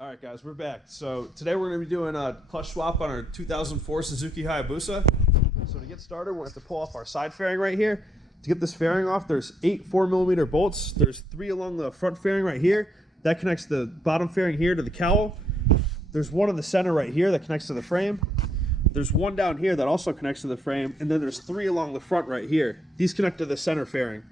All right, guys, we're back. So today we're going to be doing a clutch swap on our 2004 Suzuki Hayabusa. So to get started, we're going to have to pull off our side fairing right here. To get this fairing off, there's 8 4mm bolts. There's 3 along the front fairing right here. That connects the bottom fairing here to the cowl. There's 1 in the center right here that connects to the frame. There's 1 down here that also connects to the frame. And then there's 3 along the front right here. These connect to the center fairing.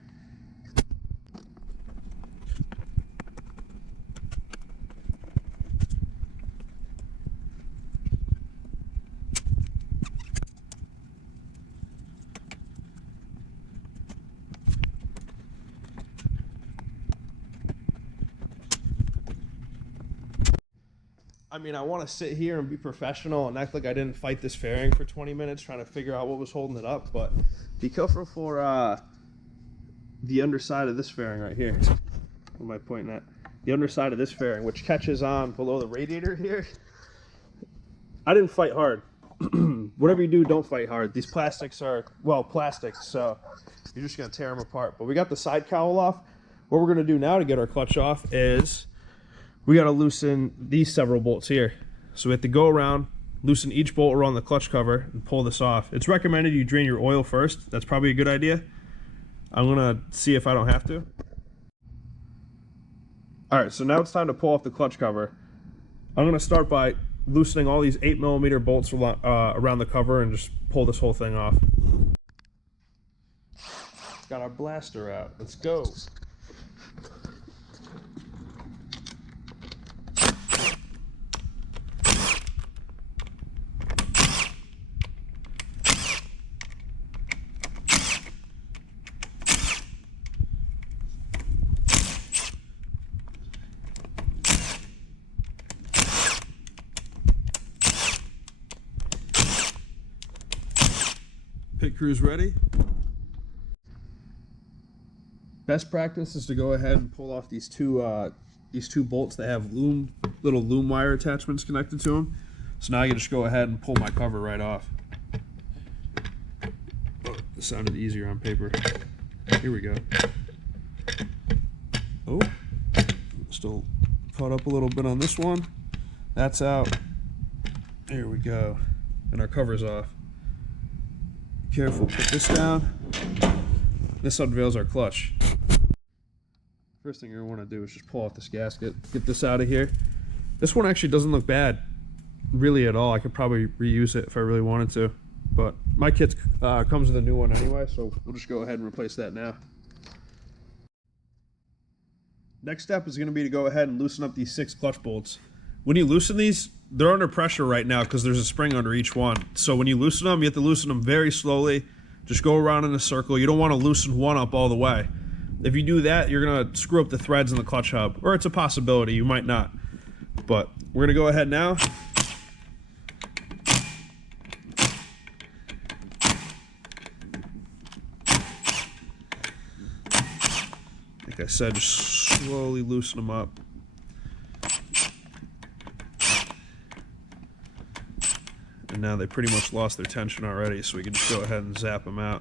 I mean, I want to sit here and be professional and act like I didn't fight this fairing for 20 minutes trying to figure out what was holding it up, but be careful for the underside of this fairing right here. What am I pointing at? The underside of this fairing, which catches on below the radiator here. I didn't fight hard. Whatever you do, don't fight hard. These plastics are, well, plastics, so you're just going to tear them apart. But we got the side cowl off. What we're going to do now to get our clutch off is we got to loosen these several bolts here. So we have to go around, loosen each bolt around the clutch cover, and pull this off. It's recommended you drain your oil first. That's probably a good idea. I'm gonna see if I don't have to. All right, so now it's time to pull off the clutch cover. I'm gonna start by loosening all these 8mm bolts around the cover and just pull this whole thing off. Got our blaster out. Let's go. Pit crew's ready. Best practice is to go ahead and pull off these two bolts that have little loom wire attachments connected to them. So now I can just go ahead and pull my cover right off. Oh, this sounded easier on paper. Here we go. Oh, still caught up a little bit on this one. That's out. There we go. And our cover's off. Careful, put this down. This unveils our clutch. First thing you're going to want to do is just pull off this gasket, get this out of here. This one actually doesn't look bad really at all. I could probably reuse it if I really wanted to, but my kit comes with a new one anyway, so we'll just go ahead and replace that now. Next step is going to be to go ahead and loosen up these 6 clutch bolts. When you loosen these, they're under pressure right now because there's a spring under each one. So when you loosen them, you have to loosen them very slowly. Just go around in a circle. You don't want to loosen one up all the way. If you do that, you're going to screw up the threads in the clutch hub. Or it's a possibility. You might not. But we're going to go ahead now. Like I said, just slowly loosen them up. And now they pretty much lost their tension already, so we can just go ahead and zap them out.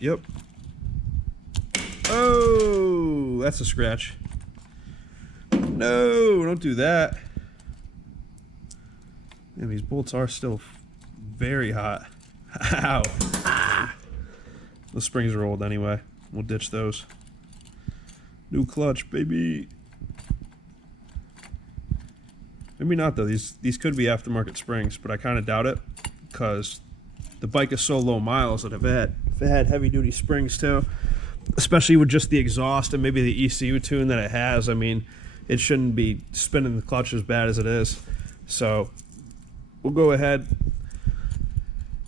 Yep. Oh, that's a scratch. No, don't do that. Man, these bolts are still very hot. Ow. Ah. The springs are old anyway. We'll ditch those. New clutch, baby. Maybe not though. These could be aftermarket springs, but I kind of doubt it because the bike is so low miles that if it had heavy duty springs too, especially with just the exhaust and maybe the ECU tune that it has, I mean, it shouldn't be spinning the clutch as bad as it is. So we'll go ahead,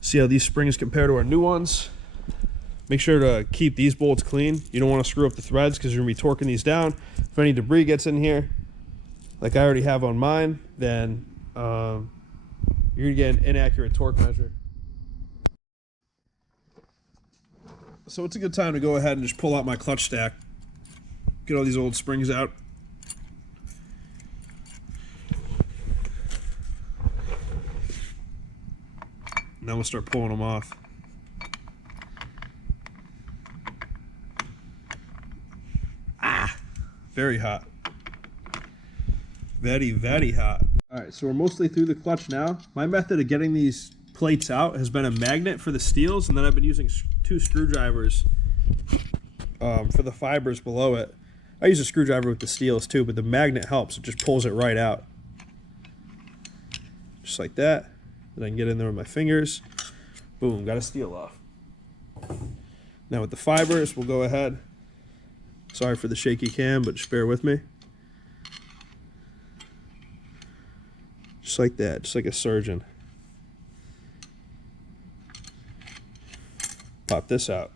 see how these springs compare to our new ones. Make sure to keep these bolts clean. You don't want to screw up the threads because you're going to be torquing these down. If any debris gets in here, like I already have on mine, then you're going to get an inaccurate torque measure. So it's a good time to go ahead and just pull out my clutch stack. Get all these old springs out. Now we'll start pulling them off. Ah, very hot. Very, very hot. All right, so we're mostly through the clutch now. My method of getting these plates out has been a magnet for the steels, and then I've been using 2 screwdrivers for the fibers below it. I use a screwdriver with the steels too, but the magnet helps. It just pulls it right out. Just like that. Then I can get in there with my fingers. Boom, got a steel off. Now with the fibers, we'll go ahead. Sorry for the shaky cam, but just bear with me. Just like that, just like a surgeon. Pop this out.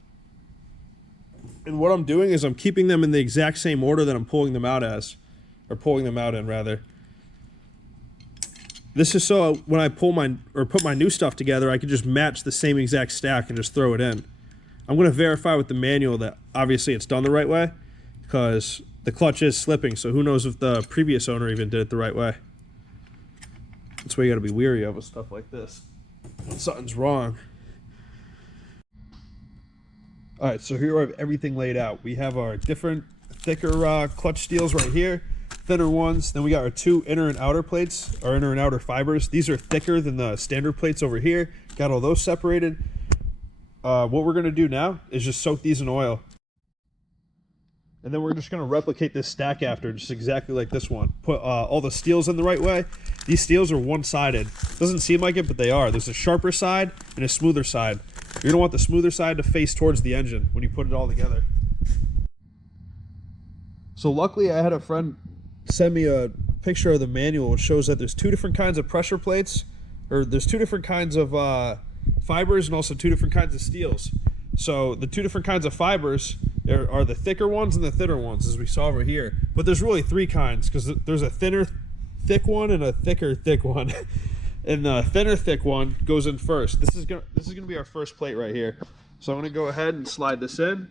And what I'm doing is I'm keeping them in the exact same order that I'm pulling them out as. Or pulling them out in, rather. This is so when I pull put my new stuff together, I can just match the same exact stack and just throw it in. I'm going to verify with the manual that obviously it's done the right way, because the clutch is slipping, so who knows if the previous owner even did it the right way. That's why you got to be weary of with stuff like this. Something's wrong. Alright, so here we have everything laid out. We have our different thicker clutch steels right here, thinner ones. Then we got our 2 inner and outer plates, our inner and outer fibers. These are thicker than the standard plates over here. Got all those separated. What we're going to do now is just soak these in oil. And then we're just going to replicate this stack after, just exactly like this one. Put all the steels in the right way. These steels are one-sided. Doesn't seem like it, but they are. There's a sharper side and a smoother side. You're going to want the smoother side to face towards the engine when you put it all together. So luckily I had a friend send me a picture of the manual which shows that there's 2 different kinds of pressure plates, or there's 2 different kinds of fibers and also 2 different kinds of steels. So the 2 different kinds of fibers are the thicker ones and the thinner ones, as we saw over here. But there's really 3 kinds, because there's a thinner thick one and a thicker thick one. And the thinner thick one goes in first. This is gonna be our first plate right here. So I'm gonna go ahead and slide this in.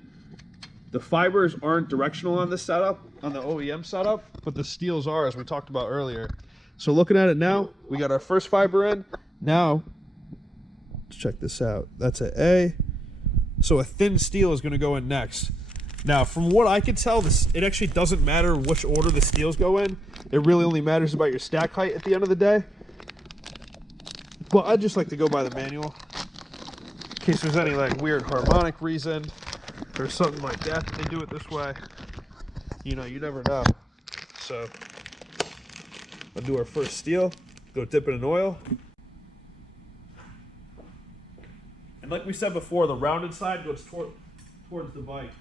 The fibers aren't directional on this setup, on the OEM setup, but the steels are, as we talked about earlier. So looking at it now, we got our first fiber in. Now, let's check this out. That's an A. So a thin steel is gonna go in next. Now, from what I can tell, it actually doesn't matter which order the steels go in. It really only matters about your stack height at the end of the day. But I just like to go by the manual, in case there's any like weird harmonic reason or something like that they do it this way. You know, you never know. So I'll do our first steel, go dip it in oil. And like we said before, the rounded side goes towards the bike.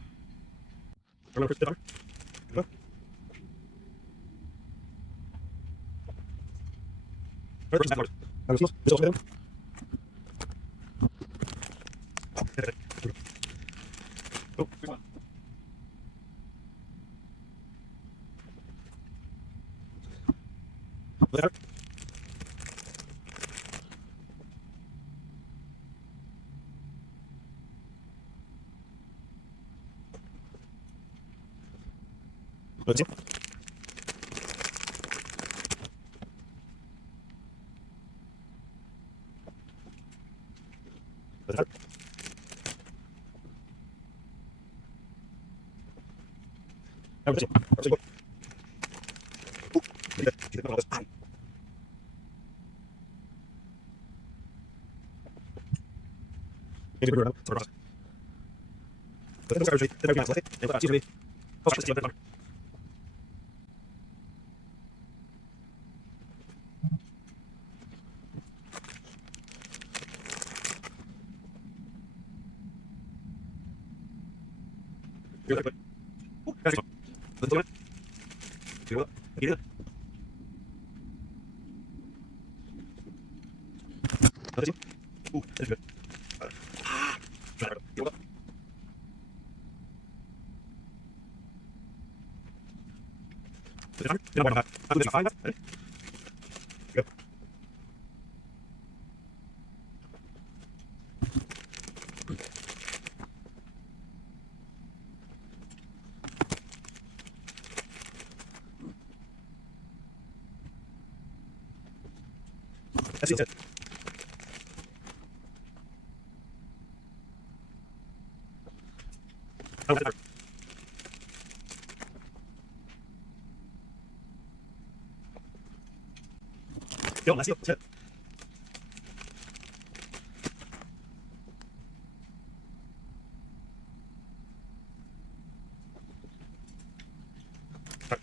Yo, let's see. That's it.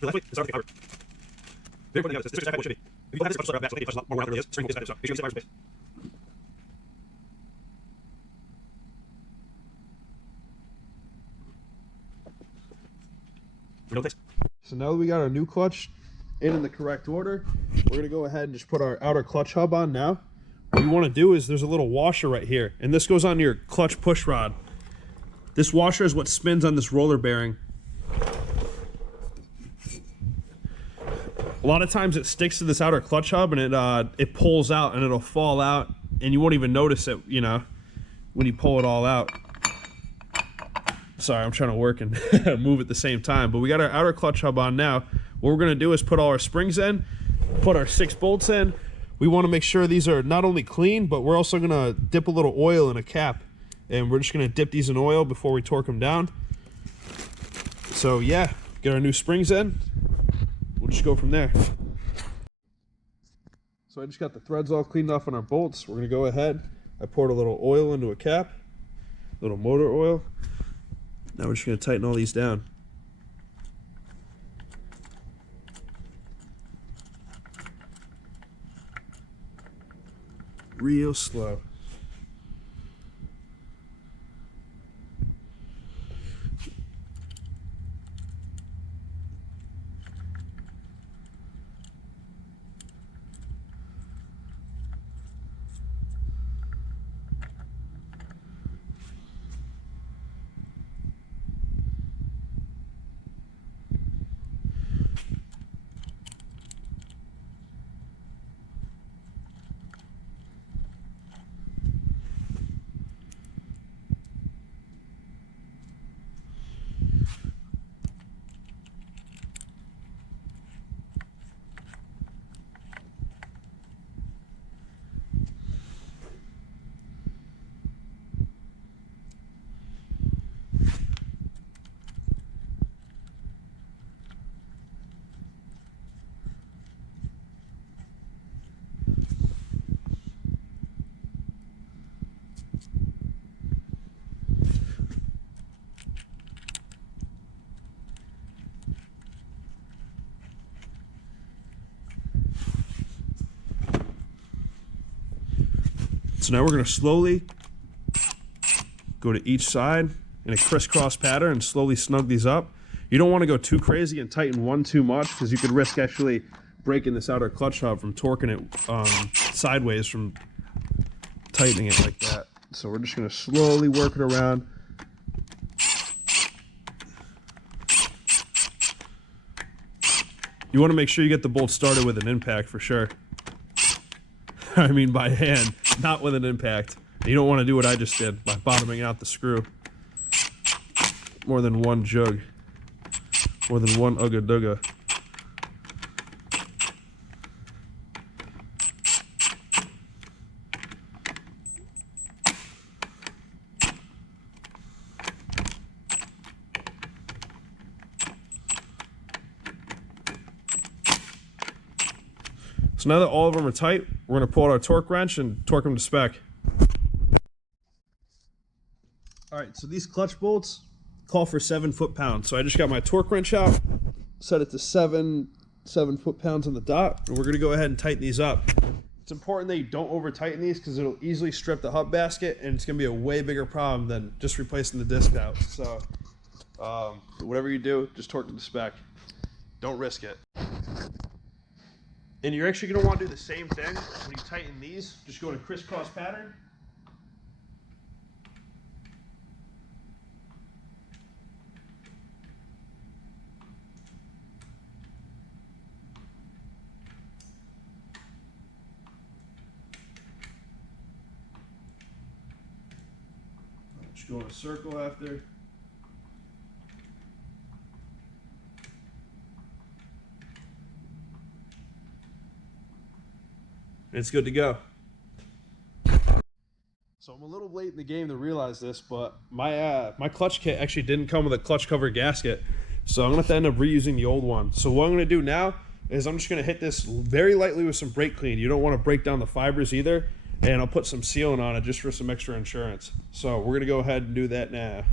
Last week, start with the cover. Very important thing, this is exactly what it should be. If you have this much around back, so I think it's much more round than it really is. String will be this kind of stuff. Make sure you get the space. So now that we got our new clutch in the correct order, we're going to go ahead and just put our outer clutch hub on now. What you want to do is there's a little washer right here, and this goes on your clutch push rod. This washer is what spins on this roller bearing. A lot of times it sticks to this outer clutch hub and it pulls out and it'll fall out, and you won't even notice it, you know, when you pull it all out. Sorry, I'm trying to work and move at the same time. But we got our outer clutch hub on now. What we're going to do is put all our springs in, put our 6 bolts in. We want to make sure these are not only clean, but we're also going to dip a little oil in a cap. And we're just going to dip these in oil before we torque them down. So yeah, get our new springs in. We'll just go from there. So I just got the threads all cleaned off on our bolts. We're going to go ahead. I poured a little oil into a cap, a little motor oil. Now we're just going to tighten all these down. Real slow. So now we're going to slowly go to each side in a crisscross pattern and slowly snug these up. You don't want to go too crazy and tighten one too much, because you could risk actually breaking this outer clutch hub from torquing it sideways from tightening it like that. So we're just going to slowly work it around. You want to make sure you get the bolt started with an impact for sure. I mean by hand, not with an impact. You don't want to do what I just did by bottoming out the screw. More than one jug. More than one ugga dugga. So now that all of them are tight, we're going to pull out our torque wrench and torque them to spec. Alright, so these clutch bolts call for 7 foot-pounds. So I just got my torque wrench out, set it to 7 foot-pounds on the dot, and we're going to go ahead and tighten these up. It's important that you don't over-tighten these, because it'll easily strip the hub basket, and it's going to be a way bigger problem than just replacing the disc out. So whatever you do, just torque to the spec. Don't risk it. And you're actually going to want to do the same thing when you tighten these. Just go in a crisscross pattern. Just go in a circle after. It's good to go. So I'm a little late in the game to realize this, but my clutch kit actually didn't come with a clutch cover gasket. So I'm going to have to end up reusing the old one. So what I'm going to do now is I'm just going to hit this very lightly with some brake clean. You don't want to break down the fibers either. And I'll put some sealant on it just for some extra insurance. So we're going to go ahead and do that now.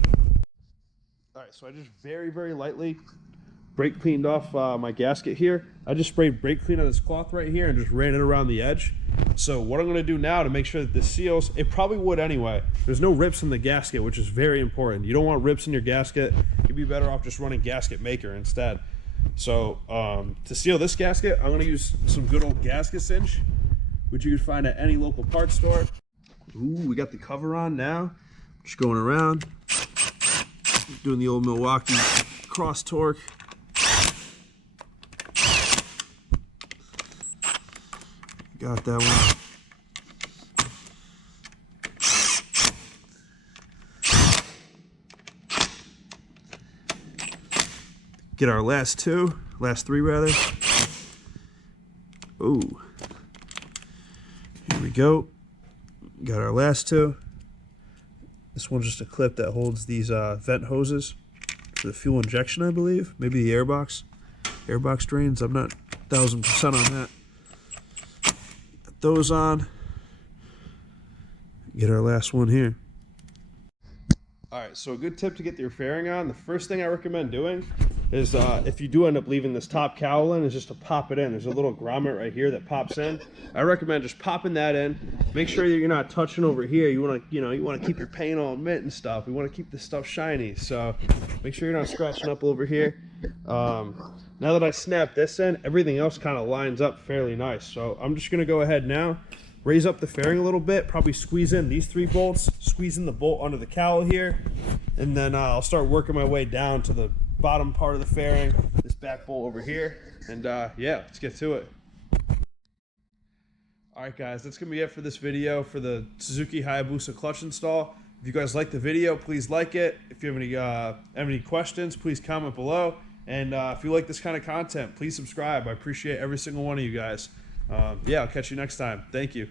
All right, so I just very, very lightly brake cleaned off my gasket here. I just sprayed brake clean on this cloth right here and just ran it around the edge. So what I'm going to do now to make sure that this seals, it probably would anyway. There's no rips in the gasket, which is very important. You don't want rips in your gasket. You'd be better off just running gasket maker instead. So to seal this gasket, I'm going to use some good old gasket cinch, which you can find at any local parts store. Ooh, we got the cover on now. Just going around, doing the old Milwaukee cross torque. Got that one. Get our last three rather. Ooh. Here we go. Got our last two. This one's just a clip that holds these vent hoses for the fuel injection, I believe. Maybe the airbox drains. I'm not 1000% on that. Got those on. Get our last one here. All right, so a good tip to get your fairing on, the first thing I recommend doing is if you do end up leaving this top cowl in, is just to pop it in. There's a little grommet right here that pops in. I recommend just popping that in. Make sure that you're not touching over here. You want to keep your paint all mint and stuff. We want to keep this stuff shiny, so make sure you're not scratching up over here. Now that I snapped this in, everything else kind of lines up fairly nice. So I'm just going to go ahead now, raise up the fairing a little bit, probably squeeze in these 3 bolts, squeeze in the bolt under the cowl here, and then I'll start working my way down to the bottom part of the fairing, this back bolt over here, and yeah, let's get to it. Alright guys, that's going to be it for this video for the Suzuki Hayabusa clutch install. If you guys like the video, please like it. If you have any questions, please comment below. And if you like this kind of content, please subscribe. I appreciate every single one of you guys. Yeah, I'll catch you next time. Thank you.